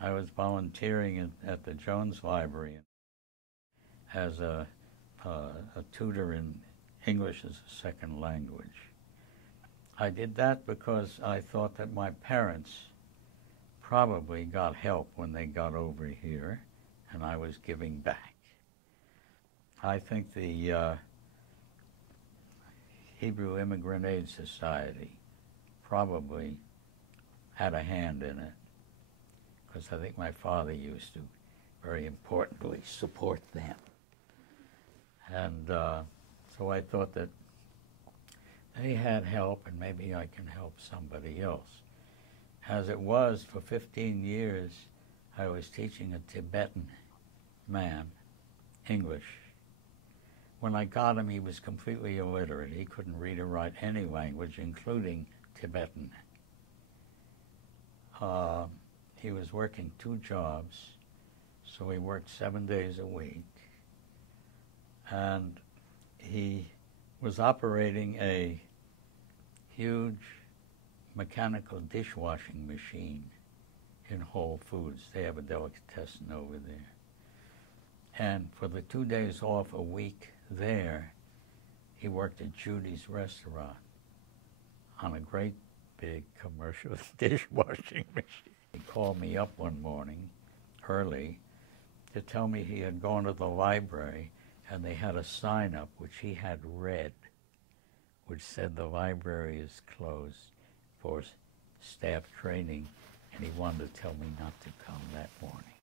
I was volunteering at the Jones Library as a tutor in English as a second language. I did that because I thought that my parents probably got help when they got over here, and I was giving back. I think the Hebrew Immigrant Aid Society probably had a hand in it, because I think my father used to very importantly support them. And so I thought that they had help, and maybe I can help somebody else. As it was, for 15 years, I was teaching a Tibetan man English. When I got him, he was completely illiterate. He couldn't read or write any language, including Tibetan. He was working 2 jobs, so he worked 7 days a week. And he was operating a huge mechanical dishwashing machine in Whole Foods. They have a delicatessen over there. And for the 2 days off a week there, he worked at Judy's restaurant on a great big commercial dishwashing machine. He called me up one morning, early, to tell me he had gone to the library and they had a sign up which he had read, which said the library is closed for staff training, and he wanted to tell me not to come that morning.